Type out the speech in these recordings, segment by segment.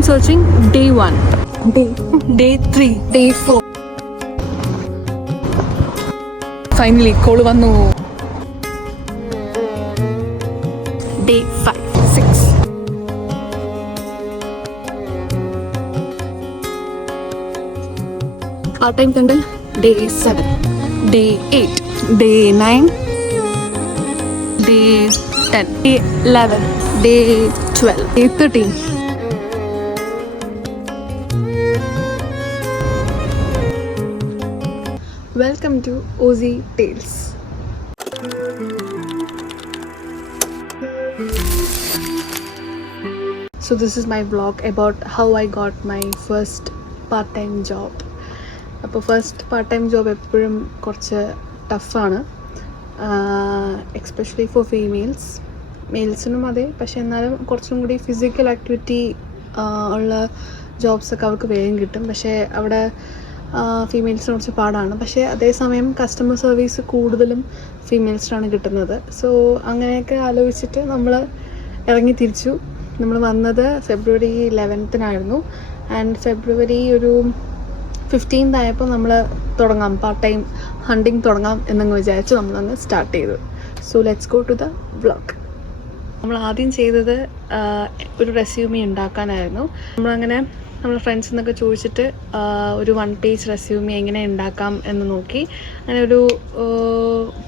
on searching day 1, day 3, day 4. Finally, call vannu. Day 5, 6. Part-time candle, day 7, day 8, day 9, day 10, day 11, day 12, day 13. Welcome to Ozzy Tales. So this is my vlog about how I got my first part-time job. അപ്പോൾ first part time job എപ്പോഴും കുറച്ച് ടഫാണ്, especially four മെയിൽസിനും അതെ. പക്ഷേ എന്നാലും കുറച്ചും കൂടി physical activity ഉള്ള ജോബ്സൊക്കെ അവർക്ക് വേഗം കിട്ടും. പക്ഷേ അവിടെ ഫീമെയിൽസിന് കുറച്ച് പാടാണ്. പക്ഷേ അതേസമയം കസ്റ്റമർ സർവീസ് കൂടുതലും ഫീമെയിൽസിനാണ് കിട്ടുന്നത്. സോ അങ്ങനെയൊക്കെ ആലോചിച്ചിട്ട് നമ്മൾ ഇറങ്ങി തിരിച്ചു. നമ്മൾ വന്നത് ഫെബ്രുവരി 11 ആൻഡ് ഫെബ്രുവരി ഒരു 15 ആയപ്പോൾ നമ്മൾ തുടങ്ങാം, പാർട്ട് ടൈം ഹണ്ടിങ് തുടങ്ങാം എന്നങ്ങ് വിചാരിച്ച് നമ്മളങ്ങ് സ്റ്റാർട്ട് ചെയ്തു. So let's go to the vlog. നമ്മൾ ആദ്യം ചെയ്തത് ഒരു റെസ്യൂമി ഉണ്ടാക്കാനായിരുന്നു. നമ്മളങ്ങനെ നമ്മൾ ഫ്രണ്ട്സിൽ നിന്നൊക്കെ ചോദിച്ചിട്ട് ഒരു 1 പേജ് റെസ്യൂമി എങ്ങനെ ഉണ്ടാക്കാം എന്ന് നോക്കി. അങ്ങനെ ഒരു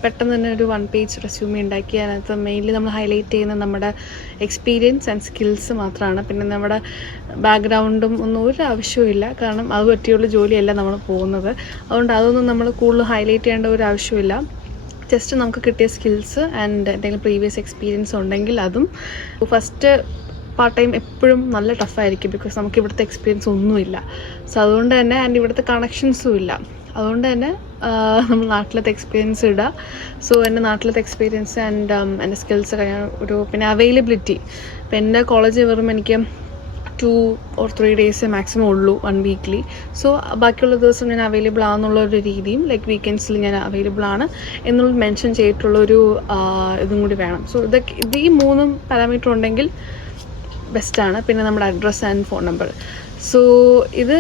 പെട്ടെന്ന് തന്നെ ഒരു 1 പേജ് റെസ്യൂമി ഉണ്ടാക്കി. അതിനകത്ത് മെയിൻലി നമ്മൾ ഹൈലൈറ്റ് ചെയ്യുന്നത് നമ്മുടെ എക്സ്പീരിയൻസ് ആൻഡ് സ്കിൽസ് മാത്രമാണ്. പിന്നെ നമ്മുടെ ബാക്ക്ഗ്രൗണ്ടും ഒന്നും ഒരു ആവശ്യമില്ല, കാരണം അത് പറ്റിയുള്ള ജോലിയല്ല നമ്മൾ പോകുന്നത്. അതുകൊണ്ട് അതൊന്നും നമ്മൾ കൂടുതൽ ഹൈലൈറ്റ് ചെയ്യേണ്ട ഒരു ആവശ്യമില്ല. ജസ്റ്റ് നമുക്ക് കിട്ടിയ സ്കിൽസ് ആൻഡ് എന്തെങ്കിലും പ്രീവിയസ് എക്സ്പീരിയൻസ് ഉണ്ടെങ്കിൽ അതും. ഫസ്റ്റ് പാർട്ട് ടൈം എപ്പോഴും നല്ല ടഫായിരിക്കും, ബിക്കോസ് നമുക്ക് ഇവിടുത്തെ എക്സ്പീരിയൻസ് ഒന്നുമില്ല. സോ അതുകൊണ്ട് തന്നെ ആൻഡ് ഇവിടുത്തെ കണക്ഷൻസും ഇല്ല. അതുകൊണ്ട് തന്നെ നമ്മൾ നാട്ടിലത്തെ എക്സ്പീരിയൻസ് ഇടുക. സോ എൻ്റെ നാട്ടിലത്തെ എക്സ്പീരിയൻസ് ആൻഡ് എൻ്റെ സ്കിൽസൊക്കെ ഞാൻ പിന്നെ അവൈലബിലിറ്റി. ഇപ്പം എൻ്റെ കോളേജ് വെറും എനിക്ക് 2 or 3 ഡേയ്സ് മാക്സിമം ഉള്ളൂ 1 വീക്കിലി. സോ ബാക്കിയുള്ള ദിവസം ഞാൻ അവൈലബിൾ ആണെന്നുള്ളൊരു രീതിയും, ലൈക്ക് വീക്കെൻഡ്സിൽ ഞാൻ അവൈലബിൾ ആണ് എന്നുള്ളത് മെൻഷൻ ചെയ്തിട്ടുള്ളൊരു ഇതും കൂടി വേണം. സോ ഇത് ഈ 3 പാരാമീറ്റർ ഉണ്ടെങ്കിൽ ബെസ്റ്റാണ്. പിന്നെ നമ്മുടെ address and phone number. So ഇത്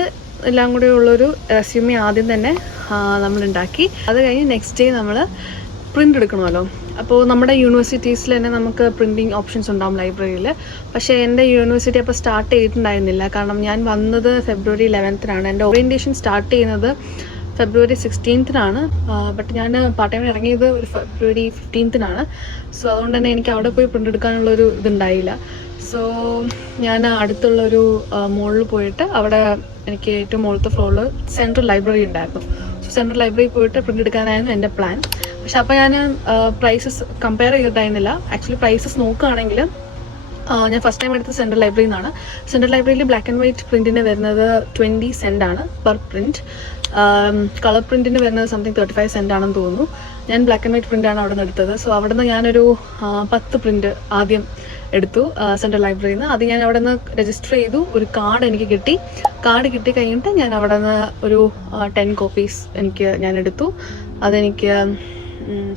എല്ലാം കൂടി ഉള്ളൊരു റെസ്യൂമി ആദ്യം തന്നെ നമ്മളുണ്ടാക്കി. അത് കഴിഞ്ഞ് നെക്സ്റ്റ് ഡേ നമ്മൾ പ്രിൻ്റ് എടുക്കണമല്ലോ. അപ്പോൾ നമ്മുടെ യൂണിവേഴ്സിറ്റീസിൽ തന്നെ നമുക്ക് പ്രിൻറ്റിങ് ഓപ്ഷൻസ് ഉണ്ടാവും ലൈബ്രറിയിൽ. പക്ഷേ എൻ്റെ യൂണിവേഴ്സിറ്റി അപ്പോൾ സ്റ്റാർട്ട് ചെയ്തിട്ടുണ്ടായിരുന്നില്ല, കാരണം ഞാൻ വന്നത് ഫെബ്രുവരി 11 എൻ്റെ ഓറിയൻറ്റേഷൻ സ്റ്റാർട്ട് ചെയ്യുന്നത് ഫെബ്രുവരി 16 ബട്ട് ഞാൻ പാർട്ട് ടൈമിൽ ഇറങ്ങിയത് ഒരു ഫെബ്രുവരി 15 സോ അതുകൊണ്ട് തന്നെ എനിക്ക് അവിടെ പോയി പ്രിൻ്റ് എടുക്കാനുള്ളൊരു ഇതുണ്ടായില്ല. സോ ഞാൻ അടുത്തുള്ളൊരു മോളിൽ പോയിട്ട്, അവിടെ എനിക്ക് ഏറ്റവും മുകളിലത്തെ ഫ്ലോറിൽ സെൻട്രൽ ലൈബ്രറി ഉണ്ടായിരുന്നു. സോ സെൻട്രൽ ലൈബ്രറി പോയിട്ട് പ്രിൻ്റ് എടുക്കാനായിരുന്നു എൻ്റെ പ്ലാൻ. പക്ഷെ അപ്പോൾ ഞാൻ പ്രൈസസ് കമ്പയർ ചെയ്തിട്ടായിരുന്നില്ല. ആക്ച്വലി പ്രൈസസ് നോക്കുകയാണെങ്കിൽ ഞാൻ ഫസ്റ്റ് ടൈം എടുത്തത് സെൻട്രൽ ലൈബ്രറിയിൽ നിന്നാണ്. സെൻട്രൽ ലൈബ്രറിയിൽ ബ്ലാക്ക് ആൻഡ് വൈറ്റ് പ്രിൻറ്റിന് വരുന്നത് 20 cents പെർ പ്രിൻറ്റ്. കളർ പ്രിൻറ്റിന് വരുന്നത് സംതിങ് 35 cents ആണെന്ന് തോന്നുന്നു. ഞാൻ ബ്ലാക്ക് ആൻഡ് വൈറ്റ് പ്രിൻ്റാണ് അവിടെ നിന്ന് എടുത്തത്. സോ അവിടെ നിന്ന് ഞാനൊരു 10 പ്രിൻറ്റ് ആദ്യം എടുത്തു സെൻട്രൽ ലൈബ്രറിയിൽ നിന്ന്. അത് ഞാൻ അവിടെ നിന്ന് രജിസ്റ്റർ ചെയ്തു. ഒരു കാർഡ് എനിക്ക് കിട്ടി. കാർഡ് കിട്ടി കഴിഞ്ഞിട്ട് ഞാൻ അവിടെ നിന്ന് ഒരു 10 കോപ്പീസ് ഞാൻ എടുത്തു. അതെനിക്ക്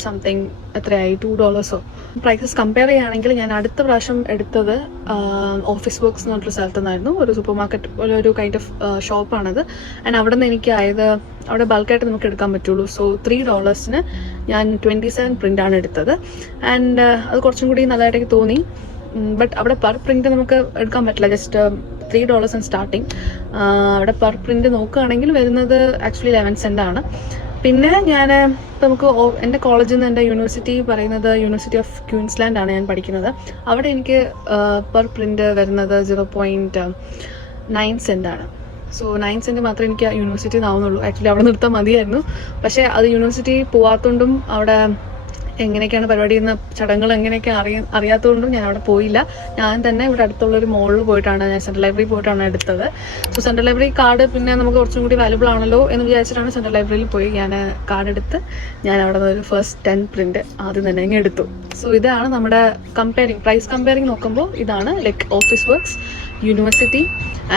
സംതിങ് എത്രയായി, $2. പ്രൈസസ് കമ്പയർ ചെയ്യുകയാണെങ്കിൽ ഞാൻ അടുത്ത പ്രാവശ്യം എടുത്തത് ഓഫീസ് വർക്ക്സ് എന്ന് പറഞ്ഞൊരു സ്ഥലത്തു നിന്നായിരുന്നു. ഒരു സൂപ്പർ മാർക്കറ്റ് പോലെ ഒരു കൈൻഡ് ഓഫ് ഷോപ്പാണത്. ആൻഡ് അവിടെ നിന്ന് എനിക്ക് അവിടെ ബൾക്കായിട്ട് നമുക്ക് എടുക്കാൻ പറ്റുള്ളൂ. സോ $3 ഞാൻ 27 പ്രിൻ്റാണ് എടുത്തത്. ആൻഡ് അത് കുറച്ചും കൂടി നല്ലതായിട്ട് എനിക്ക് തോന്നി. ബട്ട് അവിടെ പെർ പ്രിൻറ്റ് നമുക്ക് എടുക്കാൻ പറ്റില്ല, ജസ്റ്റ് $3 സ്റ്റാർട്ടിങ്. അവിടെ പെർ പ്രിൻറ്റ് നോക്കുകയാണെങ്കിൽ വരുന്നത് ആക്ച്വലി 11 cents. പിന്നെ ഞാൻ നമുക്ക് എൻ്റെ കോളേജിൽ നിന്ന് എൻ്റെ യൂണിവേഴ്സിറ്റി പറയുന്നത് യൂണിവേഴ്സിറ്റി ഓഫ് ക്യൂൻസ്ലാൻഡ് ആണ് ഞാൻ പഠിക്കുന്നത്. അവിടെ എനിക്ക് പെർ പ്രിൻ്റ് വരുന്നത് 0.9 cents. സോ 9 cents മാത്രമേ എനിക്ക് യൂണിവേഴ്സിറ്റി ആവുന്നുള്ളൂ. ആക്ച്വലി അവിടെ നിർത്താൻ മതിയായിരുന്നു. പക്ഷേ അത് യൂണിവേഴ്സിറ്റി പോവാത്തതുകൊണ്ടും അവിടെ എങ്ങനെയൊക്കെയാണ് പരിപാടി എന്ന ചടങ്ങുകൾ എങ്ങനെയൊക്കെ അറിയാത്തതുകൊണ്ടും ഞാൻ അവിടെ പോയില്ല. ഞാൻ തന്നെ ഇവിടെ അടുത്തുള്ളൊരു മോളിൽ പോയിട്ടാണ്, ഞാൻ സെൻട്രൽ ലൈബ്രറി പോയിട്ടാണ് എടുത്തത്. സോ സെൻട്രൽ ലൈബ്രറി കാർഡ് പിന്നെ നമുക്ക് കുറച്ചും കൂടി വാല്യുബിൾ ആണല്ലോ എന്ന് വിചാരിച്ചിട്ടാണ് സെൻട്രൽ ലൈബ്രറിയിൽ പോയി ഞാൻ കാർഡ് എടുത്ത് ഞാൻ അവിടെ നിന്ന് ഒരു ഫസ്റ്റ് 10 പ്രിൻറ്റ് ആദ്യം തന്നെ എടുത്തു. സോ ഇതാണ് നമ്മുടെ പ്രൈസ് കമ്പയറിങ് നോക്കുമ്പോൾ ഇതാണ് like office works, university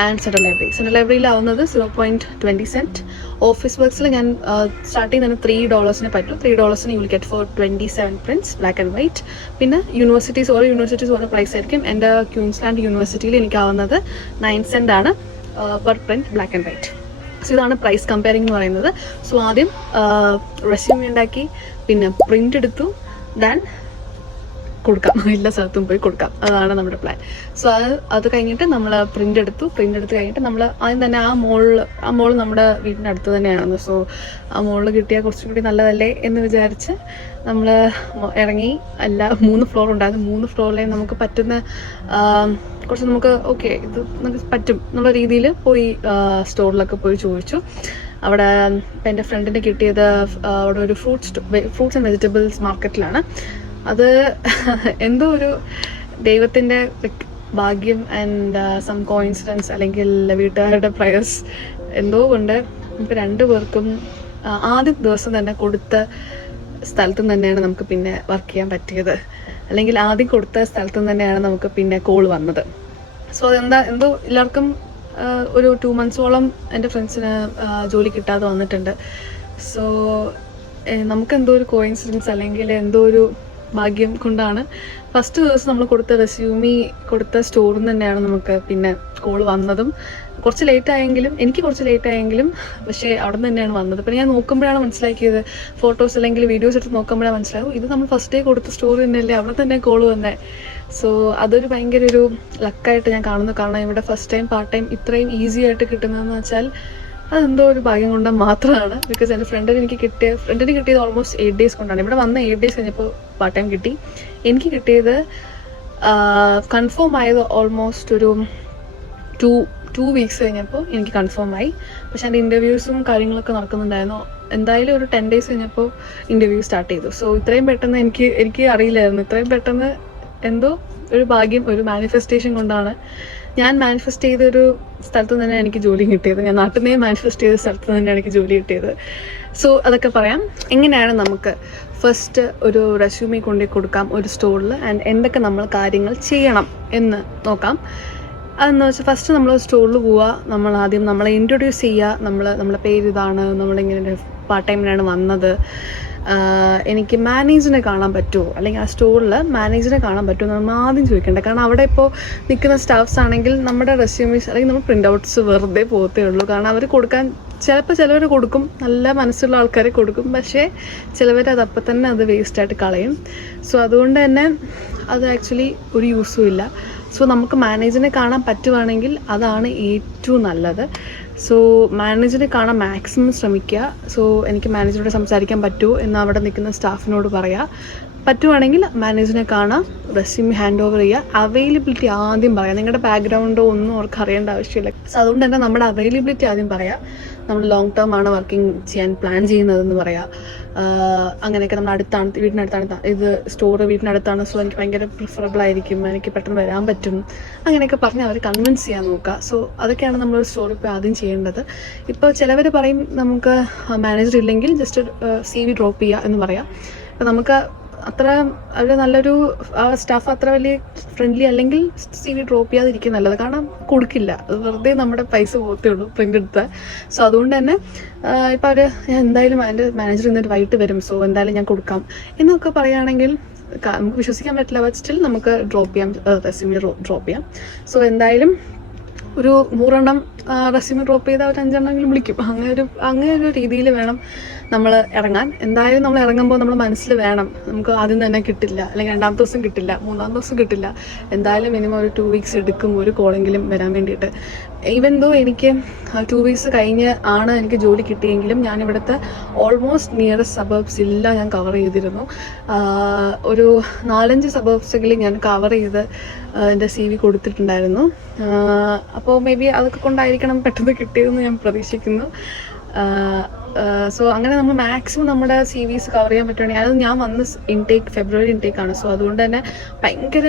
and central library. Central ലൈബ്രറിയിലാവുന്നത് 0.20 ഓഫീസ് വർക്ക്സിൽ ഞാൻ സ്റ്റാർട്ടിങ് തന്നെ $3 പറ്റും. $3 you will get for 27 prints black and white. പിന്നെ ഓരോ യൂണിവേഴ്സിറ്റീസ് ഓരോ പ്രൈസ് ആയിരിക്കും. എൻ്റെ ക്യൂൻസ്ലാൻഡ് യൂണിവേഴ്സിറ്റിയിൽ എനിക്കാവുന്നത് 9 ആണ് per print black and white. So ഇതാണ് പ്രൈസ് കമ്പയറിംഗ് എന്ന് പറയുന്നത്. സോ ആദ്യം റെസ്യൂമി ഉണ്ടാക്കി, പിന്നെ പ്രിന്റ് എടുത്തു, ദെൻ കൊടുക്കാം, എല്ലാ സ്ഥലത്തും പോയി കൊടുക്കാം. അതാണ് നമ്മുടെ പ്ലാൻ. സോ അത് കഴിഞ്ഞിട്ട് നമ്മൾ പ്രിന്റ് എടുത്ത് കഴിഞ്ഞിട്ട് നമ്മൾ ആദ്യം തന്നെ ആ മോള് നമ്മുടെ വീടിൻ്റെ അടുത്ത് തന്നെയാണ്. സോ ആ മോളിൽ കിട്ടിയാൽ കുറച്ചും കൂടി നല്ലതല്ലേ എന്ന് വിചാരിച്ച് നമ്മൾ ഇറങ്ങി. 3 ഫ്ലോർ ഉണ്ടായിരുന്നു. 3 ഫ്ലോറിലെ നമുക്ക് പറ്റുന്ന കുറച്ച് നമുക്ക് ഓക്കെ ഇത് നമുക്ക് പറ്റും എന്നുള്ള രീതിയിൽ പോയി സ്റ്റോറിലൊക്കെ പോയി ചോദിച്ചു. അവിടെ എൻ്റെ ഫ്രണ്ടിന് കിട്ടിയത് അവിടെ ഒരു ഫ്രൂട്ട്സ് ആൻഡ് വെജിറ്റബിൾസ് മാർക്കറ്റിലാണ്. അത് എന്തോ ഒരു ദൈവത്തിൻ്റെ ഭാഗ്യം ആൻഡ് സം കോയിൻസിഡൻസ് അല്ലെങ്കിൽ വീട്ടുകാരുടെ പ്രയർസ് എന്തോ കൊണ്ട് നമുക്ക് 2 പേർക്കും ആദ്യ ദിവസം തന്നെ കൊടുത്ത സ്ഥലത്തു തന്നെയാണ് നമുക്ക് പിന്നെ വർക്ക് ചെയ്യാൻ പറ്റിയത്. അല്ലെങ്കിൽ ആദ്യം കൊടുത്ത സ്ഥലത്തു തന്നെയാണ് നമുക്ക് പിന്നെ കോൾ വന്നത്. സോ എന്തോ എല്ലാവർക്കും ഒരു 2 months-ഓളം എൻ്റെ ഫ്രണ്ട്സിന് ജോലി കിട്ടാതെ വന്നിട്ടുണ്ട്. സോ നമുക്കെന്തോ ഒരു കോയിൻസിഡൻസ് അല്ലെങ്കിൽ എന്തോ ഒരു ഭാഗ്യം കൊണ്ടാണ് ഫസ്റ്റ് ദിവസം നമ്മൾ കൊടുത്ത റെസ്യൂമി കൊടുത്ത സ്റ്റോറിൽ നിന്ന് തന്നെയാണ് നമുക്ക് പിന്നെ കോൾ വന്നതും. എനിക്ക് കുറച്ച് ലേറ്റ് ആയെങ്കിലും പക്ഷേ അവിടെ നിന്ന് തന്നെയാണ് വന്നത്. പിന്നെ ഞാൻ നോക്കുമ്പോഴാണ് മനസ്സിലാക്കിയത്, ഫോട്ടോസ് അല്ലെങ്കിൽ വീഡിയോസ് എടുത്ത് നോക്കുമ്പോഴാണ് മനസ്സിലാവും ഇത് നമ്മൾ ഫസ്റ്റ് ഡേ കൊടുത്ത സ്റ്റോറി തന്നെയല്ലേ, അവിടെ തന്നെ കോൾ വന്നേ. സോ അതൊരു ഭയങ്കര ഒരു ലക്കായിട്ട് ഞാൻ കാണുന്നു. കാരണം ഇവിടെ ഫസ്റ്റ് ടൈം പാർട്ട് ടൈം ഇത്രയും ഈസി ആയിട്ട് കിട്ടുന്നതെന്ന് വെച്ചാൽ അതെന്തോ ഒരു ഭാഗ്യം കൊണ്ട് മാത്രമാണ്. ബിക്കോസ് എൻ്റെ ഫ്രണ്ടിന് കിട്ടിയത് ഓൾമോസ്റ്റ് 8 days കൊണ്ടാണ്. ഇവിടെ വന്ന 8 days കഴിഞ്ഞപ്പോൾ പാർട്ട് ടൈം കിട്ടി. എനിക്ക് കിട്ടിയത് കൺഫേം ആയത് ഓൾമോസ്റ്റ് ഒരു 2 weeks കഴിഞ്ഞപ്പോൾ എനിക്ക് കൺഫേം ആയി. പക്ഷെ എൻ്റെ ഇൻ്റർവ്യൂസും കാര്യങ്ങളൊക്കെ നടക്കുന്നുണ്ടായിരുന്നു. എന്തായാലും ഒരു 10 days കഴിഞ്ഞപ്പോൾ ഇൻ്റർവ്യൂ സ്റ്റാർട്ട് ചെയ്തു. സോ ഇത്രയും പെട്ടെന്ന് എനിക്ക് അറിയില്ലായിരുന്നു. ഇത്രയും പെട്ടെന്ന് എന്തോ ഒരു ഭാഗ്യം, ഒരു മാനിഫെസ്റ്റേഷൻ കൊണ്ടാണ് ഞാൻ മാനിഫെസ്റ്റ് ചെയ്തൊരു സ്ഥലത്ത് തന്നെ എനിക്ക് ജോലി കിട്ടിയത്. ഞാൻ നാട്ടിൽ നിന്ന് മാനിഫെസ്റ്റ് ചെയ്ത സ്ഥലത്ത് തന്നെയാണ് എനിക്ക് ജോലി കിട്ടിയത്. സോ അതൊക്കെ പറയാം. എങ്ങനെയാണ് നമുക്ക് ഫസ്റ്റ് ഒരു റെസ്യൂമി കൊണ്ടുപോയി കൊടുക്കാം ഒരു സ്റ്റോറിൽ, ആൻഡ് എന്തൊക്കെ നമ്മൾ കാര്യങ്ങൾ ചെയ്യണം എന്ന് നോക്കാം. അതെന്ന് വെച്ചാൽ ഫസ്റ്റ് നമ്മൾ സ്റ്റോറിൽ പോവുക. നമ്മൾ ആദ്യം നമ്മളെ ഇൻട്രൊഡ്യൂസ് ചെയ്യുക. നമ്മളെ പേര് ഇതാണ്, നമ്മളിങ്ങനെ പാർട്ട് ടൈമിനാണ് വന്നത്, എനിക്ക് മാനേജറിനെ കാണാൻ പറ്റുമോ, അല്ലെങ്കിൽ ആ സ്റ്റോറിൽ മാനേജറിനെ കാണാൻ പറ്റുമോ നമ്മൾ ആദ്യം ചോദിക്കേണ്ടത്. കാരണം അവിടെ ഇപ്പോൾ നിൽക്കുന്ന സ്റ്റാഫ്സ് ആണെങ്കിൽ നമ്മുടെ റെസ്യൂമീസ് അല്ലെങ്കിൽ നമ്മൾ പ്രിൻ്റ് ഔട്ട്സ് വെറുതെ പോകത്തേ ഉള്ളൂ. കാരണം അവർ കൊടുക്കാൻ ചിലവർ കൊടുക്കും, നല്ല മനസ്സുള്ള ആൾക്കാരെ കൊടുക്കും, പക്ഷേ ചിലവർ അതപ്പം തന്നെ അത് വേസ്റ്റായിട്ട് കളയും. സോ അതുകൊണ്ട് തന്നെ അത് ആക്ച്വലി ഒരു യൂസും ഇല്ല. സോ നമുക്ക് മാനേജറിനെ കാണാൻ പറ്റുവാണെങ്കിൽ അതാണ് ഏറ്റവും നല്ലത്. സോ മാനേജറിനെ കാണാൻ മാക്സിമം ശ്രമിക്കുക. സോ എനിക്ക് മാനേജറോട് സംസാരിക്കാൻ പറ്റുമോ എന്ന് അവിടെ നിൽക്കുന്ന സ്റ്റാഫിനോട് പറയുക. പറ്റുവാണെങ്കിൽ മാനേജറിനെ കാണാം, റെസ്യൂമി ഹാൻഡ് ഓവർ ചെയ്യുക. അവൈലബിലിറ്റി ആദ്യം പറയാം. നിങ്ങളുടെ ബാക്ക്ഗ്രൗണ്ടോ ഒന്നും അവർക്ക് അറിയേണ്ട ആവശ്യമില്ല. സോ അതുകൊണ്ട് തന്നെ നമ്മുടെ അവൈലബിലിറ്റി ആദ്യം പറയാം. നമ്മൾ ലോങ് ടേം ആണ് വർക്കിംഗ് ചെയ്യാൻ പ്ലാൻ ചെയ്യുന്നതെന്ന് പറയാം. അങ്ങനെയൊക്കെ നമ്മൾ വീടിനടുത്താണ് ഇത് സ്റ്റോർ വീടിനടുത്താണ്, സോ എനിക്ക് ഭയങ്കര പ്രിഫറബിൾ ആയിരിക്കും, എനിക്ക് പെട്ടെന്ന് വരാൻ പറ്റും, അങ്ങനെയൊക്കെ പറഞ്ഞ് അവർ കൺവിൻസ് ചെയ്യാൻ നോക്കുക. സോ അതൊക്കെയാണ് നമ്മൾ സ്റ്റോറിൽ ഇപ്പോൾ ആദ്യം ചെയ്യേണ്ടത്. ഇപ്പോൾ ചിലവർ പറയും നമുക്ക് മാനേജർ ഇല്ലെങ്കിൽ ജസ്റ്റ് CV ഡ്രോപ്പ് ചെയ്യുക എന്ന് പറയാം. അപ്പോൾ നമുക്ക് അത്ര അവർ നല്ലൊരു സ്റ്റാഫ് അത്ര വലിയ ഫ്രണ്ട്ലി അല്ലെങ്കിൽ CV ഡ്രോപ്പ് ചെയ്യാതിരിക്കും നല്ലത്. കാരണം കൊടുക്കില്ല, അത് വെറുതെ നമ്മുടെ പൈസ പോകത്തേ ഉള്ളൂ പ്രിൻ്റ് എടുത്താൽ. സോ അതുകൊണ്ട് തന്നെ ഇപ്പോൾ ഞാൻ എന്തായാലും എൻ്റെ മാനേജർ ഇന്നിട്ട് വൈകിട്ട് വരും, സോ എന്തായാലും ഞാൻ കൊടുക്കാം എന്നൊക്കെ പറയുകയാണെങ്കിൽ നമുക്ക് വിശ്വസിക്കാൻ പറ്റില്ല. ബട്ട് സ്റ്റിൽ നമുക്ക് ഡ്രോപ്പ് ചെയ്യാം, റെസ്യൂമി ഡ്രോപ്പ് ചെയ്യാം. സോ എന്തായാലും ഒരു 100 റെസ്യൂമി ഡ്രോപ്പ് ചെയ്താൽ ഒരു 5 വിളിക്കും. അങ്ങനെ ഒരു രീതിയിൽ വേണം നമ്മൾ ഇറങ്ങാൻ. എന്തായാലും നമ്മൾ ഇറങ്ങുമ്പോൾ നമ്മൾ മനസ്സിൽ വേണം നമുക്ക് ആദ്യം തന്നെ കിട്ടില്ല, അല്ലെങ്കിൽ 2ാമത്തെ ദിവസം കിട്ടില്ല, 3ാം ദിവസം കിട്ടില്ല, എന്തായാലും മിനിമം ഒരു 2 weeks എടുക്കും ഒരു കോളെങ്കിലും വരാൻ വേണ്ടിയിട്ട്. ഈവൻ ദോ എനിക്ക് 2 weeks കഴിഞ്ഞ് ആണ് എനിക്ക് ജോലി കിട്ടിയെങ്കിലും ഞാൻ ഇവിടുത്തെ ഓൾമോസ്റ്റ് നിയറസ്റ്റ് സബർബ്സ് എല്ലാം ഞാൻ കവർ ചെയ്തിരുന്നു. ഒരു 4-5 സബർബ്സെങ്കിലും ഞാൻ കവർ ചെയ്ത് എൻ്റെ CV കൊടുത്തിട്ടുണ്ടായിരുന്നു. അപ്പോൾ മേ ബി അതൊക്കെ കൊണ്ടായിരിക്കണം പെട്ടെന്ന് കിട്ടിയതെന്ന് ഞാൻ പ്രതീക്ഷിക്കുന്നു. സോ അങ്ങനെ നമ്മൾ മാക്സിമം നമ്മുടെ CVs കവർ ചെയ്യാൻ പറ്റുവാണെങ്കിൽ, അത് ഞാൻ വന്ന ഫെബ്രുവരി ഇൻടേക്കാണ്. സോ അതുകൊണ്ട് തന്നെ ഭയങ്കര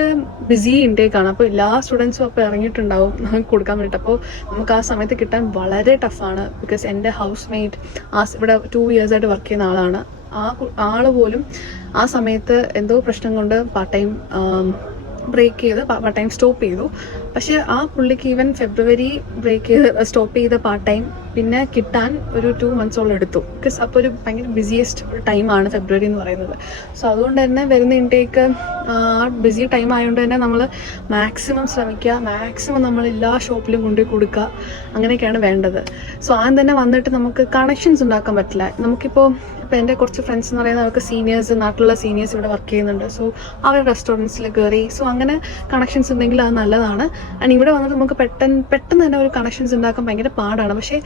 ബിസി ഇൻടേക്കാണ്. അപ്പോൾ എല്ലാ സ്റ്റുഡൻസും അപ്പോൾ ഇറങ്ങിയിട്ടുണ്ടാവും കൊടുക്കാൻ വേണ്ടിയിട്ട്. അപ്പോൾ നമുക്ക് ആ സമയത്ത് കിട്ടാൻ വളരെ ടഫാണ്. ബിക്കോസ് എൻ്റെ ഹൗസ് മേറ്റ് ഇവിടെ 2 years ആയിട്ട് വർക്ക് ചെയ്യുന്ന ആളാണ്. ആള് പോലും ആ സമയത്ത് എന്തോ പ്രശ്നം കൊണ്ട് പാർട്ട് ടൈം ബ്രേക്ക് ചെയ്ത് പാർട്ട് ടൈം സ്റ്റോപ്പ് ചെയ്തു. പക്ഷെ ആ പുള്ളിക്ക് ഈവൻ ഫെബ്രുവരി ബ്രേക്ക് ചെയ്ത് സ്റ്റോപ്പ് ചെയ്ത പാർട്ട് ടൈം പിന്നെ കിട്ടാൻ ഒരു 2 months എടുത്തു. ബിക്കോസ് അപ്പോൾ ഒരു ഭയങ്കര ബിസിയസ്റ്റ് ടൈമാണ് ഫെബ്രുവരി എന്ന് പറയുന്നത്. സോ അതുകൊണ്ട് തന്നെ വരുന്ന ഇൻടേക്ക് ആ ബിസി ടൈം ആയതുകൊണ്ട് തന്നെ നമ്മൾ മാക്സിമം ശ്രമിക്കുക, മാക്സിമം നമ്മൾ എല്ലാ ഷോപ്പിലും കൊണ്ടുപോയി കൊടുക്കുക, അങ്ങനെയൊക്കെയാണ് വേണ്ടത്. സോ ആദ്യം തന്നെ വന്നിട്ട് നമുക്ക് കണക്ഷൻസ് ഉണ്ടാക്കാൻ പറ്റില്ല. നമുക്കിപ്പോൾ എൻ്റെ കുറച്ച് ഫ്രണ്ട്സ് എന്ന് പറയുന്നത് അവർക്ക് സീനിയേഴ്സ്, നാട്ടിലുള്ള സീനിയേഴ്സ് ഇവിടെ വർക്ക് ചെയ്യുന്നുണ്ട്. സോ അവർ റെസ്റ്റോറൻറ്റ്സിൽ കയറി, സോ അങ്ങനെ കണക്ഷൻസ് ഉണ്ടെങ്കിൽ അത് നല്ലതാണ്. ആൻഡ് ഇവിടെ വന്നിട്ട് നമുക്ക് പെട്ടെന്ന് തന്നെ ഒരു കണക്ഷൻസ് ഉണ്ടാക്കാൻ ഭയങ്കര പാടാണ്. പക്ഷേ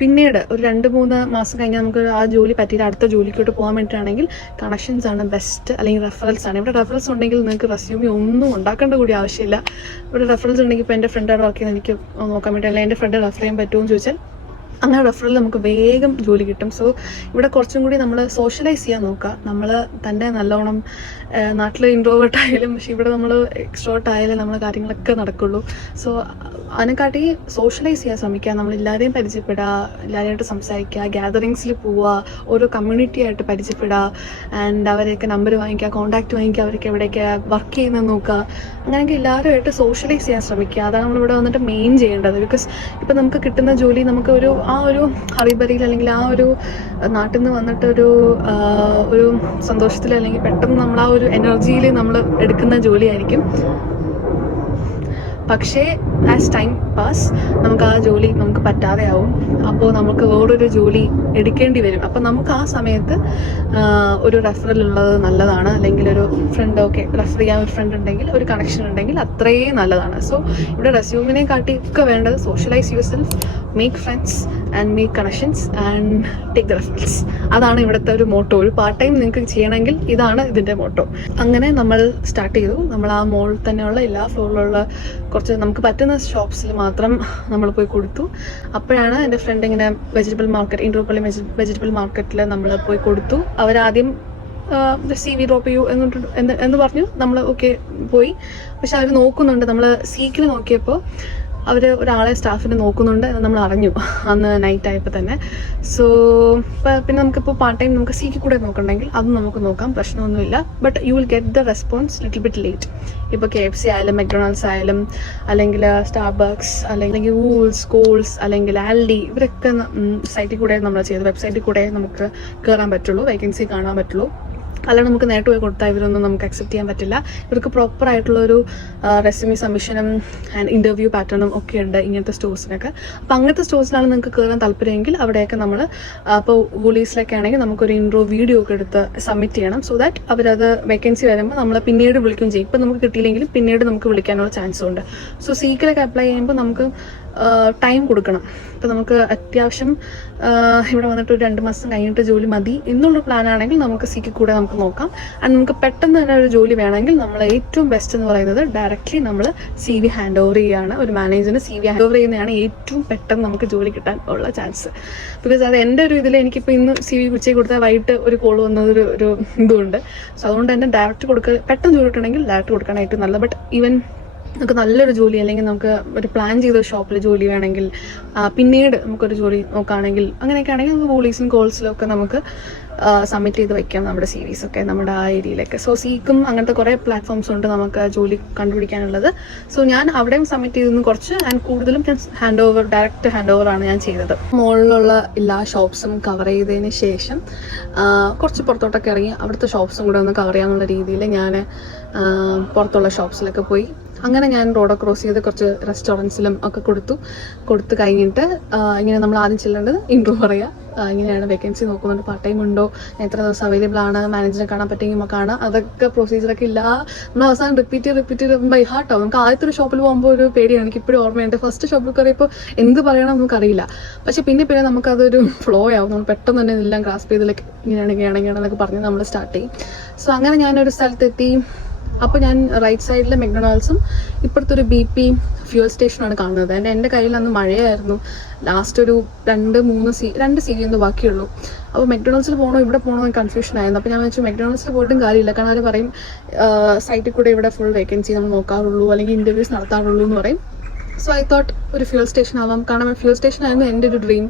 പിന്നീട് ഒരു 2-3 മാസം കഴിഞ്ഞാൽ നമുക്ക് ആ ജോലി പറ്റിയിട്ട് അടുത്ത ജോലിക്കോട്ട് പോകാൻ വേണ്ടിയിട്ടാണെങ്കിൽ കണക്ഷൻസ് ആണ് ബെസ്റ്റ്, അല്ലെങ്കിൽ റെഫറൽസ് ആണ്. ഇവിടെ റെഫറൽസ് ഉണ്ടെങ്കിൽ നിങ്ങൾക്ക് റെസ്യൂമി ഒന്നും ഉണ്ടാക്കേണ്ട കൂടി ആവശ്യമില്ല. ഇവിടെ റെഫറൽസ് ഉണ്ടെങ്കിൽ ഇപ്പോൾ എൻ്റെ ഫ്രണ്ടാണ് വർക്ക് ചെയ്യുന്നത്, എനിക്ക് നോക്കാൻ വേണ്ടി, അല്ലെങ്കിൽ എൻ്റെ ഫ്രണ്ട് റെഫർ ചെയ്യാൻ പറ്റുമോ എന്ന് ചോദിച്ചാൽ അങ്ങനെ റെഫറൽ നമുക്ക് വേഗം ജോലി കിട്ടും. സോ ഇവിടെ കുറച്ചും കൂടി നമ്മൾ സോഷ്യലൈസ് ചെയ്യാൻ നോക്കുക. നമ്മൾ തന്നെ നല്ലോണം നാട്ടിൽ ഇൻട്രോവേർട്ട് ആയാലും പക്ഷെ ഇവിടെ നമ്മൾ എക്സ്ട്രോവേർട്ട് ആയാലും നമ്മൾ കാര്യങ്ങളൊക്കെ നടക്കുള്ളൂ. സോ അതിനെക്കാട്ടി സോഷ്യലൈസ് ചെയ്യാൻ ശ്രമിക്കുക, നമ്മൾ എല്ലാവരെയും പരിചയപ്പെടുക, എല്ലാവരുമായിട്ട് സംസാരിക്കുക, ഗ്യാതറിങ്സിൽ പോവുക, ഓരോ കമ്മ്യൂണിറ്റി ആയിട്ട് പരിചയപ്പെടുക, ആൻഡ് അവരെയൊക്കെ നമ്പർ വാങ്ങിക്കുക, കോൺടാക്റ്റ് വാങ്ങിക്കുക, അവരൊക്കെ എവിടെയൊക്കെ വർക്ക് ചെയ്യുന്നത് നോക്കുക. അങ്ങനെയൊക്കെ എല്ലാവരുമായിട്ട് സോഷ്യലൈസ് ചെയ്യാൻ ശ്രമിക്കുക. അതാണ് നമ്മളിവിടെ വന്നിട്ട് മെയിൻ ചെയ്യേണ്ടത്. ബിക്കോസ് ഇപ്പം നമുക്ക് കിട്ടുന്ന ജോലി നമുക്ക് ആ ഒരു ഹറിബറിയിൽ അല്ലെങ്കിൽ ആ ഒരു നാട്ടിൽ നിന്ന് വന്നിട്ട് ഒരു സന്തോഷത്തിൽ അല്ലെങ്കിൽ പെട്ടെന്ന് നമ്മൾ ആ ഒരു എനർജിയിൽ നമ്മൾ എടുക്കുന്ന ജോലിയായിരിക്കും. പക്ഷേ ആസ് ടൈം പാസ് നമുക്ക് ആ ജോലി നമുക്ക് പറ്റാതെ ആവും. അപ്പോൾ നമുക്ക് വേറൊരു ജോലി എടുക്കേണ്ടി വരും. അപ്പോൾ നമുക്ക് ആ സമയത്ത് ഒരു റെഫറൽ ഉള്ളത് നല്ലതാണ്, അല്ലെങ്കിൽ ഒരു ഫ്രണ്ട്, ഓക്കെ റെഫർ ചെയ്യാൻ ഒരു ഫ്രണ്ട് ഉണ്ടെങ്കിൽ, ഒരു കണക്ഷൻ ഉണ്ടെങ്കിൽ അത്രയും നല്ലതാണ്. സോ ഇവിടെ റെസ്യൂമിനെ കാട്ടി ഒക്കെ വേണ്ടത് socialise yourself, make friends and make connections and take the reference. അതാണ് ഇവിടുത്തെ ഒരു മോട്ടോ. ഒരു പാർട്ട് ടൈം നിങ്ങൾക്ക് ചെയ്യണമെങ്കിൽ ഇതാണ് ഇതിൻ്റെ മോട്ടോ. അങ്ങനെ നമ്മൾ സ്റ്റാർട്ട് ചെയ്തു. നമ്മൾ ആ മോളിൽ തന്നെയുള്ള എല്ലാ ഫ്ലോറിലുള്ള കുറച്ച് നമുക്ക് പറ്റുന്ന ഷോപ്സിൽ മാത്രം നമ്മൾ പോയി കൊടുത്തു. അപ്പോഴാണ് എൻ്റെ ഫ്രണ്ട് ഇങ്ങനെ വെജിറ്റബിൾ മാർക്കറ്റ്, ഇൻട്രോപ്പള്ളി വെജിറ്റബിൾ മാർക്കറ്റിൽ നമ്മൾ പോയി കൊടുത്തു. അവരാദ്യം CV ഡ്രോപ്പ് ചെയ്യൂ എന്ന് പറഞ്ഞു. നമ്മൾ ഓക്കെ പോയി. പക്ഷെ അവർ നോക്കുന്നുണ്ട്. നമ്മൾ സീക്കിൽ നോക്കിയപ്പോൾ അവർ ഒരാളെ സ്റ്റാഫിനെ നോക്കുന്നുണ്ട് എന്ന് നമ്മൾ അറിഞ്ഞു അന്ന് നൈറ്റ് ആയപ്പോൾ തന്നെ. സോ പിന്നെ നമുക്കിപ്പോൾ പാർട്ട് ടൈം നമുക്ക് സീക്കിൽ കൂടെ നോക്കണമെങ്കിൽ അതും നമുക്ക് നോക്കാം, പ്രശ്നമൊന്നുമില്ല. But you will get the response little bit late. ഇപ്പോൾ KFC ആയാലും മെക്ഡൊണാൾഡ്സ് ആയാലും അല്ലെങ്കിൽ സ്റ്റാർബക്സ് അല്ലെങ്കിൽ വൂൾസ്, കോൾസ് അല്ലെങ്കിൽ ആൽഡി, ഇവരൊക്കെ സൈറ്റിൽ കൂടെ നമ്മൾ ചെയ്ത് വെബ്സൈറ്റിൽ കൂടെ നമുക്ക് കയറാൻ പറ്റുള്ളൂ, വേക്കൻസി കാണാൻ പറ്റുള്ളൂ. അല്ലാണ്ട് നമുക്ക് നേരിട്ട് പോയി കൊടുത്താൽ ഇവരൊന്നും നമുക്ക് അക്സെപ്റ്റ് ചെയ്യാൻ പറ്റില്ല. ഇവർക്ക് പ്രോപ്പറായിട്ടുള്ളൊരു റെസ്യൂമി സബ്മിഷനും ആൻഡ് ഇൻ്റർവ്യൂ പാറ്റേണും ഒക്കെ ഉണ്ട് ഇങ്ങനത്തെ സ്റ്റോഴ്സിനൊക്കെ. അപ്പോൾ അങ്ങനത്തെ സ്റ്റോഴ്സിലാണ് നിങ്ങൾക്ക് കയറാൻ താല്പര്യമെങ്കിൽ അവിടെയൊക്കെ നമ്മൾ ഇപ്പോൾ വൂളീസിലൊക്കെ ആണെങ്കിൽ നമുക്കൊരു ഇൻട്രോ വീഡിയോ ഒക്കെ എടുത്ത് സബ്മിറ്റ് ചെയ്യണം. സോ ദാറ്റ് അവരത് വേക്കൻസി വരുമ്പോൾ നമ്മൾ പിന്നീട് വിളിക്കുകയും ചെയ്യും. ഇപ്പം നമുക്ക് കിട്ടിയില്ലെങ്കിലും പിന്നീട് നമുക്ക് വിളിക്കാനുള്ള ചാൻസും ഉണ്ട്. സോ സീക്കിലൊക്കെ അപ്ലൈ ചെയ്യുമ്പോൾ നമുക്ക് ടൈം കൊടുക്കണം. ഇപ്പം നമുക്ക് അത്യാവശ്യം ഇവിടെ വന്നിട്ട് ഒരു 2 മാസം കഴിഞ്ഞിട്ട് ജോലി മതി എന്നുള്ള പ്ലാൻ ആണെങ്കിൽ നമുക്ക് സീക്കിൽ കൂടെ നമുക്ക് നോക്കാം. ആൻഡ് നമുക്ക് പെട്ടെന്ന് തന്നെ ഒരു ജോലി വേണമെങ്കിൽ നമ്മൾ ഏറ്റവും ബെസ്റ്റ് എന്ന് പറയുന്നത് ഡയറക്റ്റ്ലി നമ്മൾ CV ഹാൻഡ് ഓവർ ചെയ്യുകയാണ്. ഒരു മാനേജറിന് CV ഹാൻഡ് ഓവർ ചെയ്യുന്നതാണ് ഏറ്റവും പെട്ടെന്ന് നമുക്ക് ജോലി കിട്ടാൻ ഉള്ള ചാൻസ്. ബിക്കോസ് അത് എൻ്റെ ഒരു ഇതിൽ എനിക്കിപ്പോൾ ഇന്ന് CV ഉച്ചയ്ക്ക് കൊടുത്താൽ വൈകിട്ട് ഒരു കോൾ വന്നതൊരു ഇതുണ്ട്. സോ അതുകൊണ്ട് തന്നെ ഡയറക്റ്റ് പെട്ടെന്ന് ജോലി കിട്ടണമെങ്കിൽ ഡയറക്റ്റ് കൊടുക്കാൻ ഏറ്റവും നല്ലത്. ബട്ട് ഈവൻ നമുക്ക് നല്ലൊരു ജോലി അല്ലെങ്കിൽ നമുക്ക് ഒരു പ്ലാൻ ചെയ്ത ഷോപ്പിൽ ജോലി വേണമെങ്കിൽ പിന്നീട് നമുക്കൊരു ജോലി നോക്കുകയാണെങ്കിൽ അങ്ങനെയൊക്കെ ആണെങ്കിൽ നമുക്ക് വൂളീസിലും കോൾസിലും ഒക്കെ നമുക്ക് സബ്മിറ്റ് ചെയ്ത് വയ്ക്കാം നമ്മുടെ CVs ഒക്കെ നമ്മുടെ ആ ഏരിയയിലൊക്കെ. സോ സീക്കും അങ്ങനത്തെ കുറേ പ്ലാറ്റ്ഫോംസ് ഉണ്ട് നമുക്ക് ജോലി കണ്ടുപിടിക്കാനുള്ളത്. സോ ഞാൻ അവിടെയും സബ്മിറ്റ് ചെയ്തിരുന്നു കുറച്ച്, ആൻഡ് കൂടുതലും ഞാൻ ഡയറക്റ്റ് ഹാൻഡ് ഓവറാണ് ഞാൻ ചെയ്തത്. മുകളിലുള്ള എല്ലാ ഷോപ്സും കവർ ചെയ്തതിന് ശേഷം കുറച്ച് പുറത്തോട്ടൊക്കെ ഇറങ്ങി അവിടുത്തെ ഷോപ്സും കൂടെ ഒന്ന് കവർ ചെയ്യാനുള്ള രീതിയിൽ ഞാൻ പുറത്തുള്ള ഷോപ്സിലൊക്കെ പോയി. അങ്ങനെ ഞാൻ റോഡ് ക്രോസ് ചെയ്ത് കുറച്ച് റെസ്റ്റോറൻറ്റ്സിലും ഒക്കെ കൊടുത്ത് കഴിഞ്ഞിട്ട് ഇങ്ങനെ നമ്മൾ ആദ്യം ചെല്ലേണ്ടത് ഇൻട്രോ പറയുക. ഇങ്ങനെയാണ് വേക്കൻസി നോക്കുന്നുണ്ട്, പാർട്ട് ടൈം ഉണ്ടോ, എത്ര ദിവസം അവൈലബിൾ ആണ്, മാനേജറെ കാണാൻ പറ്റുമെങ്കിൽ കാണാം. അതൊക്കെ പ്രൊസീജിയറൊക്കെ ഇല്ല. നമ്മൾ അവസാനം റിപ്പീറ്റ് ബൈ ഹാർട്ടാവും. നമുക്ക് ആദ്യത്തെ ഒരു ഷോപ്പിൽ പോകുമ്പോൾ ഒരു പേടിയാണ്. എനിക്ക് ഇപ്പോഴും ഓർമ്മയുണ്ട്, ഫസ്റ്റ് ഷോപ്പിൽ കയറിയപ്പോൾ എന്ത് പറയണം നമുക്കറിയില്ല. പക്ഷെ പിന്നെ നമുക്കതൊരു ഫ്ലോ ആവും. നമ്മൾ പെട്ടെന്ന് തന്നെ എല്ലാം ഗ്രാസ്പ് ചെയ്തിലേക്ക് ഇങ്ങനെയാണെന്നൊക്കെ പറഞ്ഞ് നമ്മൾ സ്റ്റാർട്ട് ചെയ്യും. സോ അങ്ങനെ ഞാനൊരു സ്ഥലത്തെത്തി. അപ്പോൾ ഞാൻ റൈറ്റ് സൈഡിൽ മെക്ഡൊണാൾഡ്സും ഇപ്പോഴത്തെ ഒരു BP ഫ്യൂൽ സ്റ്റേഷനാണ് കാണുന്നത്. എൻ്റെ കയ്യിൽ അന്ന് മഴയായിരുന്നു. ലാസ്റ്റ് ഒരു 2 CV എന്തോ ബാക്കിയുള്ളൂ. അപ്പോൾ മെക്ഡൊണാൾഡ്സിൽ പോകണോ ഇവിടെ പോകണോ എന്ന് കൺഫ്യൂഷൻ ആയിരുന്നു. അപ്പോൾ ഞാൻ വെച്ചു മെക്ഡൊണാൾഡ്സിൽ പോയിട്ടും കാര്യമില്ല, കാരണം അവർ പറയും സൈറ്റിൽ കൂടെ ഇവിടെ ഫുൾ വേക്കൻസി നമ്മൾ നോക്കാറുള്ളൂ അല്ലെങ്കിൽ ഇൻ്റർവ്യൂസ് നടത്താറുള്ളൂ എന്ന് പറയും. സോ ഐ തോട്ട് ഒരു ഫ്യൂൽ സ്റ്റേഷൻ ആവാം, കാരണം ഫ്യൂൽ സ്റ്റേഷൻ ആയിരുന്നു എൻ്റെ ഒരു ഡ്രീം.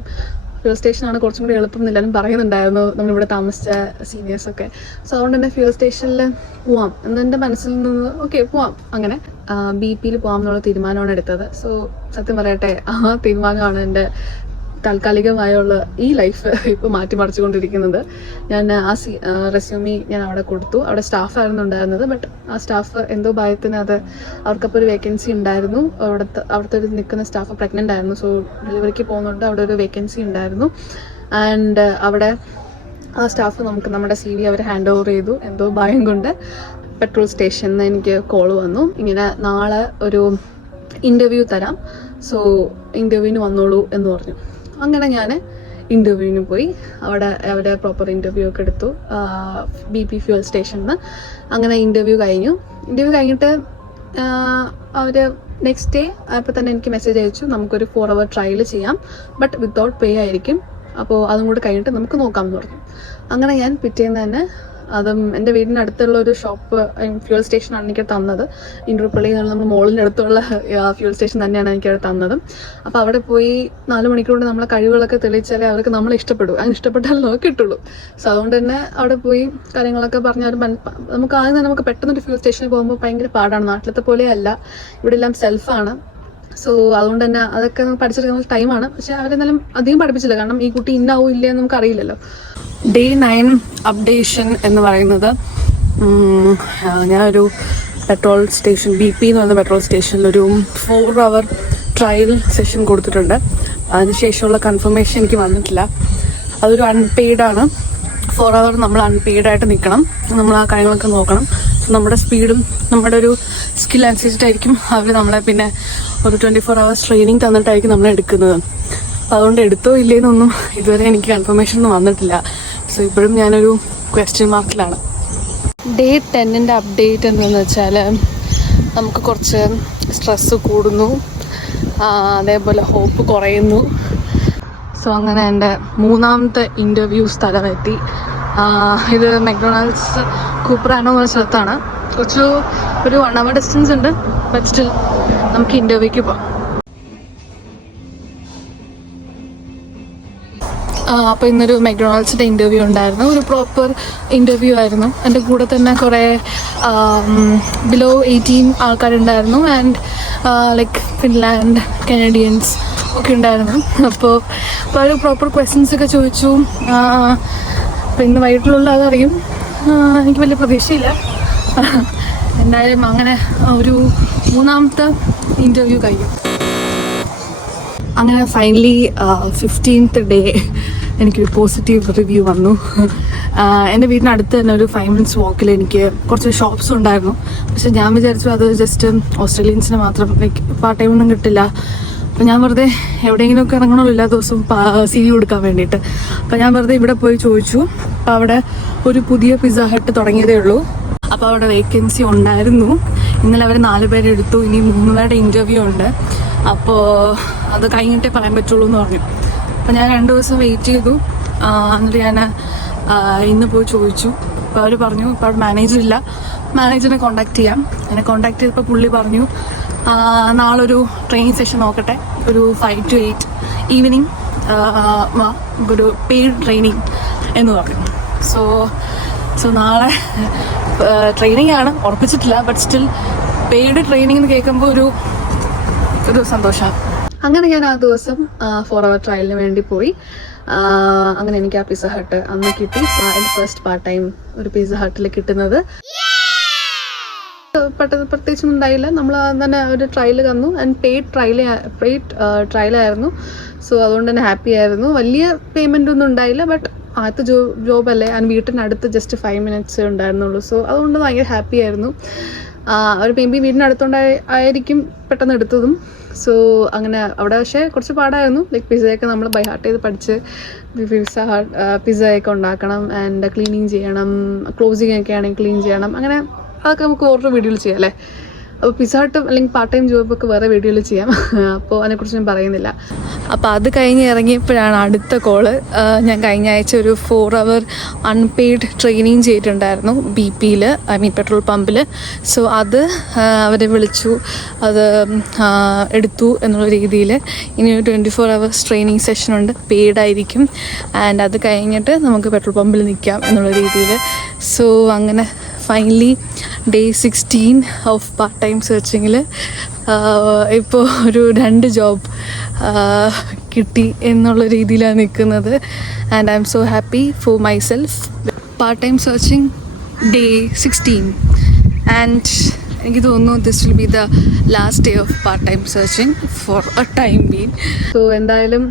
ഫ്യൂൽ സ്റ്റേഷനാണ് കുറച്ചും കൂടി എളുപ്പം എന്നെല്ലാവരും പറയുന്നുണ്ടായിരുന്നു നമ്മളിവിടെ താമസിച്ച സീനിയേഴ്സൊക്കെ. സോ അതുകൊണ്ട് തന്നെ ഫ്യൂൽ സ്റ്റേഷനിൽ പോവാം എന്നെൻ്റെ മനസ്സിൽ നിന്ന് ഓക്കെ പോവാം. അങ്ങനെ BP-യിൽ പോകാം എന്നുള്ള തീരുമാനമാണ് എടുത്തത്. സോ സത്യം പറയട്ടെ, ആ തീരുമാനമാണ് എൻ്റെ താൽക്കാലികമായുള്ള ഈ ലൈഫ് ഇപ്പോൾ മാറ്റിമറിച്ചുകൊണ്ടിരിക്കുന്നത്. ഞാൻ റെസ്യൂമി ഞാൻ അവിടെ കൊടുത്തു. അവിടെ സ്റ്റാഫായിരുന്നു ഉണ്ടായിരുന്നത്. ബട്ട് ആ സ്റ്റാഫ് എന്തോ ഭയത്തിന് അവർക്കപ്പോൾ ഒരു വേക്കൻസി ഉണ്ടായിരുന്നു. അവിടുത്തെ ഒരു നിൽക്കുന്ന സ്റ്റാഫ് പ്രഗ്നൻ്റ് ആയിരുന്നു. സോ ഡെലിവറിക്ക് പോകുന്നുണ്ട്, അവിടെ ഒരു വേക്കൻസി ഉണ്ടായിരുന്നു. ആൻഡ് അവിടെ ആ സ്റ്റാഫ് നമ്മുടെ CV അവർ ഹാൻഡ് ഓവർ ചെയ്തു. എന്തോ ഭയം കൊണ്ട് പെട്രോൾ സ്റ്റേഷനിൽ നിന്ന് എനിക്ക് കോൾ വന്നു, ഇങ്ങനെ നാളെ ഒരു ഇൻ്റർവ്യൂ തരാം, സോ ഇൻ്റർവ്യൂവിന് വന്നോളൂ എന്ന് പറഞ്ഞു. അങ്ങനെ ഞാൻ ഇൻ്റർവ്യൂവിന് പോയി. അവിടെ പ്രോപ്പർ ഇൻ്റർവ്യൂ ഒക്കെ എടുത്തു BP ഫ്യൂൽ സ്റ്റേഷനിൽ നിന്ന്. അങ്ങനെ ഇൻ്റർവ്യൂ കഴിഞ്ഞിട്ട് അവർ നെക്സ്റ്റ് ഡേ അപ്പോൾ തന്നെ എനിക്ക് മെസ്സേജ് അയച്ചു, നമുക്കൊരു 4 hour ട്രയൽ ചെയ്യാം, ബട്ട് വിത്തൗട്ട് പേ ആയിരിക്കും, അപ്പോൾ അതും കൂടി കഴിഞ്ഞിട്ട് നമുക്ക് നോക്കാം എന്ന് പറഞ്ഞു. അങ്ങനെ ഞാൻ പിറ്റേന്ന് തന്നെ അതും എൻ്റെ വീടിൻ്റെ അടുത്തുള്ള ഒരു ഷോപ്പ് ഫ്യൂൽ സ്റ്റേഷനാണ് എനിക്ക് തന്നത്. ഇൻട്രൂപ്പള്ളി എന്നുള്ള നമ്മുടെ മോളിൻ്റെ അടുത്തുള്ള ഫ്യൂൽ സ്റ്റേഷൻ തന്നെയാണ് എനിക്കത് തന്നത്. അപ്പോൾ അവിടെ പോയി 4 മണിക്കൂർ കൊണ്ട് നമ്മളെ കഴിവുകളൊക്കെ തെളിയിച്ചാലേ അവർക്ക് നമ്മളെ ഇഷ്ടപ്പെടും, അങ്ങനെ ഇഷ്ടപ്പെട്ടാൽ നമുക്ക് കിട്ടുള്ളൂ. സോ അതുകൊണ്ട് തന്നെ അവിടെ പോയി കാര്യങ്ങളൊക്കെ പറഞ്ഞാൽ നമുക്ക് ആദ്യം തന്നെ നമുക്ക് പെട്ടെന്നൊരു ഫ്യൂൽ സ്റ്റേഷനിൽ പോകുമ്പോൾ ഭയങ്കര പാടാണ്. നാട്ടിലത്തെ പോലെയല്ല, ഇവിടെ എല്ലാം സെൽഫാണ്. സോ അതുകൊണ്ട് തന്നെ അതൊക്കെ നമുക്ക് പഠിച്ചെടുക്കുന്ന ടൈമാണ്. പക്ഷെ അവരെന്നാലും അധികം പഠിപ്പിച്ചില്ല, കാരണം ഈ കുട്ടി ഇന്നാവും ഇല്ലേ എന്ന് നമുക്ക് അറിയില്ലല്ലോ. Day 9 അപ്ഡേഷൻ എന്ന് പറയുന്നത്, ഞാനൊരു പെട്രോൾ സ്റ്റേഷൻ BP എന്ന് പറയുന്ന പെട്രോൾ സ്റ്റേഷനിൽ ഒരു 4 hour ട്രയൽ സെഷൻ കൊടുത്തിട്ടുണ്ട്. അതിനുശേഷമുള്ള കൺഫർമേഷൻ എനിക്ക് വന്നിട്ടില്ല. അതൊരു അൺപെയ്ഡാണ്. 4 hour നമ്മൾ അൺപെയ്ഡായിട്ട് നിൽക്കണം, നമ്മൾ ആ കാര്യങ്ങളൊക്കെ നോക്കണം. നമ്മുടെ സ്പീഡും നമ്മുടെ ഒരു സ്കിൽ അനുസരിച്ചിട്ടായിരിക്കും അവർ നമ്മളെ പിന്നെ ഒരു 24 hours ട്രെയിനിങ് തന്നിട്ടായിരിക്കും നമ്മളെ എടുക്കുന്നത്. അതുകൊണ്ട് എടുത്തോ ഇല്ലേന്നൊന്നും ഇതുവരെ എനിക്ക് കൺഫർമേഷൻ ഒന്നും വന്നിട്ടില്ല. സോ ഇപ്പോഴും ഞാനൊരു ക്വസ്റ്റ്യൻ മാർക്കിലാണ്. Day 10 അപ്ഡേറ്റ് എന്താണെന്ന് വെച്ചാൽ, നമുക്ക് കുറച്ച് സ്ട്രെസ്സ് കൂടുന്നു, അതേപോലെ ഹോപ്പ് കുറയുന്നു. സോ അങ്ങനെ എൻ്റെ 3ാമത്തെ ഇൻ്റർവ്യൂ സ്ഥലമെത്തി. ഇത് മെക്ഡൊണാൾഡ്സ് കൂപ്പറാനോ എന്ന സ്ഥലത്താണ്. ഒരു 1 hour ഡിസ്റ്റൻസ് ഉണ്ട്, ബട്ട് സ്റ്റിൽ നമുക്ക് ഇൻ്റർവ്യൂക്ക് പോകാം. അപ്പോൾ ഇന്നൊരു മെക്ഡൊണാൾഡ്സിൻ്റെ ഇൻ്റർവ്യൂ ഉണ്ടായിരുന്നു. ഒരു പ്രോപ്പർ ഇൻ്റർവ്യൂ ആയിരുന്നു. എൻ്റെ കൂടെ തന്നെ കുറേ ബിലോ 18 ആൾക്കാരുണ്ടായിരുന്നു. ആൻഡ് ലൈക്ക് ഫിൻലാൻഡ്, കനേഡിയൻസ് ഒക്കെ ഉണ്ടായിരുന്നു. അപ്പോൾ ഒരു പ്രോപ്പർ ക്വസ്റ്റ്യൻസ് ഒക്കെ ചോദിച്ചു. അപ്പോൾ ഇന്ന് വൈകിട്ടുള്ള അതറിയും, എനിക്ക് വലിയ പ്രതീക്ഷയില്ല. എന്തായാലും അങ്ങനെ ഒരു 3ാമത്തെ ഇൻ്റർവ്യൂ കഴിയും. അങ്ങനെ ഫൈനലി 15th day എനിക്കൊരു പോസിറ്റീവ് റിവ്യൂ വന്നു. എൻ്റെ വീടിനടുത്ത് തന്നെ ഒരു 5 minutes വാക്കിൽ എനിക്ക് കുറച്ച് ഷോപ്സ് ഉണ്ടായിരുന്നു. പക്ഷെ ഞാൻ വിചാരിച്ചു അത് ജസ്റ്റ് ഓസ്ട്രേലിയൻസിന് മാത്രം, ലൈക്ക് പാർട്ട് ടൈം ഒന്നും കിട്ടില്ല. അപ്പോൾ ഞാൻ വെറുതെ എവിടെയെങ്കിലുമൊക്കെ ഇറങ്ങണമല്ലോ എല്ലാ ദിവസവും CV കൊടുക്കാൻ വേണ്ടിയിട്ട്. അപ്പോൾ ഞാൻ വെറുതെ ഇവിടെ പോയി ചോദിച്ചു. അപ്പോൾ അവിടെ ഒരു പുതിയ പിസ്സ ഹട്ട് തുടങ്ങിയതേ ഉള്ളൂ. അപ്പോൾ അവിടെ വേക്കൻസി ഉണ്ടായിരുന്നു. ഇന്നലെ അവർ 4 പേരെ എടുത്തു. ഇനി 3 പേരുടെ ഇൻ്റർവ്യൂ ഉണ്ട്. അപ്പോൾ അത് കഴിഞ്ഞിട്ടേ പറയാൻ പറ്റുള്ളൂ എന്ന് പറഞ്ഞു. അപ്പോൾ ഞാൻ 2 ദിവസം വെയിറ്റ് ചെയ്തു. എന്നിട്ട് ഞാൻ ഇന്ന് പോയി ചോദിച്ചു. അപ്പോൾ അവർ പറഞ്ഞു ഇപ്പോൾ അവിടെ മാനേജറില്ല, മാനേജറിനെ കോൺടാക്ട് ചെയ്യാം. എന്നെ കോൺടാക്ട് ചെയ്തപ്പോൾ പുള്ളി പറഞ്ഞു നാളൊരു ട്രെയിനിങ് സെഷൻ നോക്കട്ടെ, ഒരു 5 to 8 ഈവനിങ് ഒരു പെയ്ഡ് ട്രെയിനിങ് എന്ന് പറഞ്ഞു. സോ നാളെ ട്രെയിനിങ് ആണ്, ഉറപ്പിച്ചിട്ടില്ല. ബട്ട് സ്റ്റിൽ പെയ്ഡ് ട്രെയിനിങ് എന്ന് കേൾക്കുമ്പോൾ ഒരു സന്തോഷമാണ്. അങ്ങനെ ഞാൻ ആ ദിവസം 4 hour ട്രയലിന് വേണ്ടി പോയി. അങ്ങനെ എനിക്ക് ആ പിസ്സ ഹട്ട് അന്ന് കിട്ടി. എൻ്റെ ഫസ്റ്റ് പാർട്ട് ടൈം ഒരു പിസ്സ ഹട്ടിൽ കിട്ടുന്നത്. പ്രത്യേകിച്ചൊന്നും ഉണ്ടായില്ല. നമ്മൾ തന്നെ ഒരു ട്രയൽ തന്നു. And paid ട്രയലായിരുന്നു. സോ അതുകൊണ്ട് തന്നെ ഹാപ്പി ആയിരുന്നു. വലിയ പേയ്മെൻ്റ് ഒന്നും ഉണ്ടായില്ല. ബട്ട് ആദ്യത്തെ ജോബല്ലേ, ആൻഡ് വീട്ടിനടുത്ത് ജസ്റ്റ് 5 minutes ഉണ്ടായിരുന്നുള്ളൂ. സോ അതുകൊണ്ട് ഭയങ്കര ഹാപ്പി ആയിരുന്നു. ഒരു മേ ബി വീടിനടുത്തോണ്ടായിരിക്കും പെട്ടെന്ന് എടുത്തതും. സോ അങ്ങനെ അവിടെ പക്ഷേ കുറച്ച് പാടായിരുന്നു. ലൈക്ക് പിസ്സയൊക്കെ നമ്മൾ ബൈ ഹാർട്ട് ചെയ്ത് പഠിച്ച് പിസ്സയൊക്കെ ഉണ്ടാക്കണം. ആൻഡ് ക്ലീനിങ് ചെയ്യണം, ക്ലോസിങ് ഒക്കെ ആണെങ്കിൽ ക്ലീൻ ചെയ്യണം. അങ്ങനെ അതൊക്കെ നമുക്ക് ഓരോ വീഡിയോയിൽ ചെയ്യാം അല്ലേ. അപ്പോൾ പിസ്സ ഹട്ട് അല്ലെങ്കിൽ പാർട്ട് ടൈം ജോബൊക്കെ വേറെ വീഡിയോയിൽ ചെയ്യാം. അപ്പോൾ അതിനെക്കുറിച്ച് ഞാൻ പറയുന്നില്ല. അപ്പോൾ അത് കഴിഞ്ഞ് ഇറങ്ങിയപ്പോഴാണ് അടുത്ത കോള്. ഞാൻ കഴിഞ്ഞ ആഴ്ച ഒരു 4 hour അൺപെയ്ഡ് ട്രെയിനിങ് ചെയ്തിട്ടുണ്ടായിരുന്നു BP-യിൽ, ഐ മീൻ പെട്രോൾ പമ്പിൽ. സോ അത് അവരെ വിളിച്ചു, അത് എടുത്തു എന്നുള്ള രീതിയിൽ. ഇനി ഒരു 24 hours ട്രെയിനിങ് സെഷനുണ്ട്, പെയ്ഡായിരിക്കും. ആൻഡ് അത് കഴിഞ്ഞിട്ട് നമുക്ക് പെട്രോൾ പമ്പിൽ നിൽക്കാം എന്നുള്ള രീതിയിൽ. സോ അങ്ങനെ finally day 16 of part time സെർച്ചിങ്ങിൽ ഇപ്പോൾ ഒരു 2 ജോബ് കിട്ടി എന്നുള്ള രീതിയിലാണ് നിൽക്കുന്നത്. And I am so happy for myself. Part time searching day 16 and എനിക്ക് തോന്നുന്നു this will be the last day of part time searching for a time been. So എന്തായാലും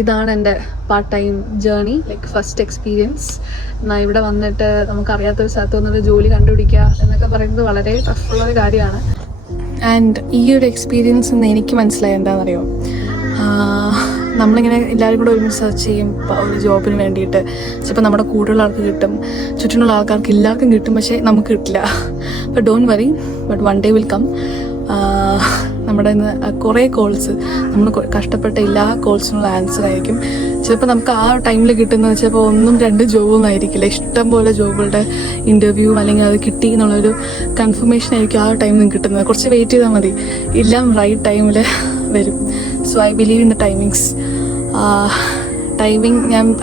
ഇതാണ് എൻ്റെ part time journey, like first experience. ഇവിടെ വന്നിട്ട് നമുക്കറിയാത്തൊരു സ്ഥലത്ത് വന്നിട്ട് ജോലി കണ്ടുപിടിക്കുക എന്നൊക്കെ പറയുന്നത് വളരെ ടഫുള്ളൊരു കാര്യമാണ്. ആൻഡ് ഈ ഒരു എക്സ്പീരിയൻസ് എന്ന് എനിക്ക് മനസ്സിലായത് എന്താണെന്നറിയോ, നമ്മളിങ്ങനെ എല്ലാവരും കൂടെ ഒരുമിച്ച് സെർച്ച് ചെയ്യും ഒരു ജോബിന് വേണ്ടിയിട്ട്. ചിലപ്പോൾ നമ്മുടെ കൂടെയുള്ള ആൾക്ക് കിട്ടും, ചുറ്റിനുള്ള ആൾക്കാർക്ക് എല്ലാവർക്കും കിട്ടും, പക്ഷേ നമുക്ക് കിട്ടില്ല. But don't worry, but one day will come. നമ്മുടെ കുറേ കോൾസ്, നമ്മൾ കഷ്ടപ്പെട്ട എല്ലാ കോൾസിനുള്ള ആൻസർ ആയിരിക്കും. ചിലപ്പോൾ നമുക്ക് ആ ടൈമിൽ കിട്ടുന്നത് ചിലപ്പോൾ 1-2 ജോബൊന്നും ആയിരിക്കില്ല, ഇഷ്ടം പോലെ ജോബുകളുടെ ഇൻ്റർവ്യൂ അല്ലെങ്കിൽ അത് കിട്ടി എന്നുള്ളൊരു കൺഫർമേഷൻ ആയിരിക്കും ആ ടൈമിൽ കിട്ടുന്നത്. കുറച്ച് വെയിറ്റ് ചെയ്താൽ മതി, എല്ലാം റൈറ്റ് ടൈമിൽ വരും. So I believe in the timings.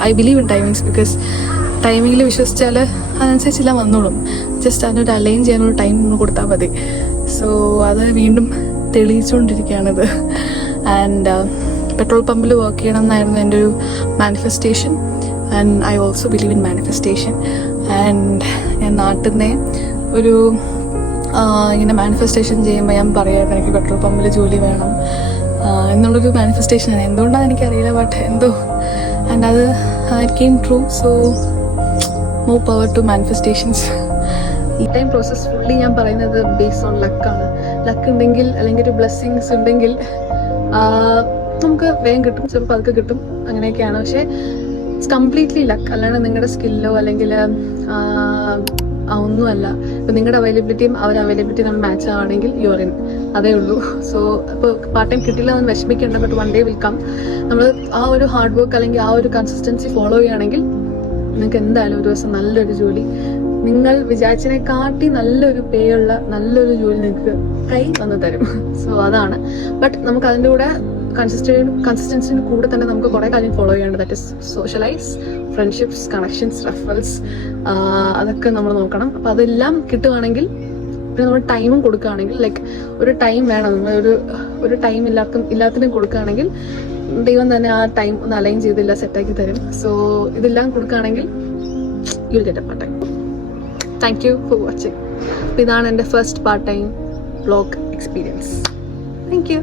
I believe in timings because ടൈമിങ്ങിൽ വിശ്വസിച്ചാൽ അതനുസരിച്ചെല്ലാം വന്നോളും. ജസ്റ്റ് അതിനൊരു അലൈൻ ചെയ്യാനൊരു ടൈം നമ്മൾ കൊടുത്താൽ മതി. സോ അത് വീണ്ടും തെളിയിച്ചുകൊണ്ടിരിക്കുകയാണിത്. ആൻഡ് പെട്രോൾ പമ്പിൽ വർക്ക് ചെയ്യണം എന്നായിരുന്നു എൻ്റെ ഒരു manifestation. And I also believe in manifestation. And ഞാൻ നാട്ടിൽ നിന്ന് ഒരു ഇങ്ങനെ മാനിഫെസ്റ്റേഷൻ ചെയ്യുമ്പോൾ ഞാൻ പറയുമായിരുന്നു എനിക്ക് പെട്രോൾ പമ്പിൽ ജോലി വേണം എന്നുള്ളൊരു മാനിഫെസ്റ്റേഷനാണ്. എന്തുകൊണ്ടാണ് എനിക്കറിയില്ല, ബട്ട് എന്തോ. ആൻഡ് അത് it came true. So more power to manifestations. ഈ ടൈം പ്രോസസ്സ് ഫുള്ളി ഞാൻ പറയുന്നത് ബേസ്ഡ് ഓൺ ലക്കാണ്. ലക്ക് ഉണ്ടെങ്കിൽ അല്ലെങ്കിൽ ഒരു ബ്ലെസ്സിങ്സ് ഉണ്ടെങ്കിൽ നമുക്ക് വേഗം കിട്ടും, ചിലപ്പോൾ അതൊക്കെ കിട്ടും, അങ്ങനെയൊക്കെയാണ്. പക്ഷേ ഇറ്റ്സ് കംപ്ലീറ്റ്ലി ലക്ക്, അല്ലാണ്ട് നിങ്ങളുടെ സ്കില്ലോ അല്ലെങ്കിൽ ഒന്നുമല്ല. ഇപ്പം നിങ്ങളുടെ അവൈലബിലിറ്റിയും അവരുടെ അവൈലബിലിറ്റി നമ്മൾ മാച്ച് ആവുകയാണെങ്കിൽ യുവർ ഇൻ, അതേ ഉള്ളൂ. സോ ഇപ്പോൾ പാർട്ട് ടൈം കിട്ടില്ല എന്ന് വിഷമിക്കേണ്ട, but one day will come. നമ്മൾ ആ ഒരു ഹാർഡ് വർക്ക് അല്ലെങ്കിൽ ആ ഒരു കൺസിസ്റ്റൻസി ഫോളോ ചെയ്യുകയാണെങ്കിൽ നിങ്ങൾക്ക് എന്തായാലും ഒരു ദിവസം നല്ലൊരു ജോലി, നിങ്ങൾ വിചാരിച്ചതിനെക്കാട്ടി നല്ലൊരു പേ ഉള്ള നല്ലൊരു ജോലി നിങ്ങൾക്ക് കൈ വന്ന് തരും. സോ അതാണ്. ബട്ട് നമുക്ക് അതിൻ്റെ കൂടെ കൺസിസ്റ്റൻസിൻ്റെ കൂടെ തന്നെ നമുക്ക് കുറേ കാര്യം ഫോളോ ചെയ്യേണ്ടത്. That is socialise, friendships, connections, referrals, അതൊക്കെ നമ്മൾ നോക്കണം. അപ്പോൾ അതെല്ലാം കിട്ടുകയാണെങ്കിൽ, പിന്നെ നമ്മൾ ടൈമും കൊടുക്കുകയാണെങ്കിൽ, ലൈക്ക് ഒരു ടൈം വേണം, നമ്മൾ ഒരു ടൈം എല്ലാത്തിനും കൊടുക്കുകയാണെങ്കിൽ ദൈവം തന്നെ ആ ടൈം ഒന്ന് അലൈൻ ചെയ്തില്ല സെറ്റാക്കി തരും. സോ ഇതെല്ലാം കൊടുക്കുകയാണെങ്കിൽ U will get A part time. Thank you for watching. അപ്പോൾ ഇതാണ് എൻ്റെ first part time vlog experience. Thank you.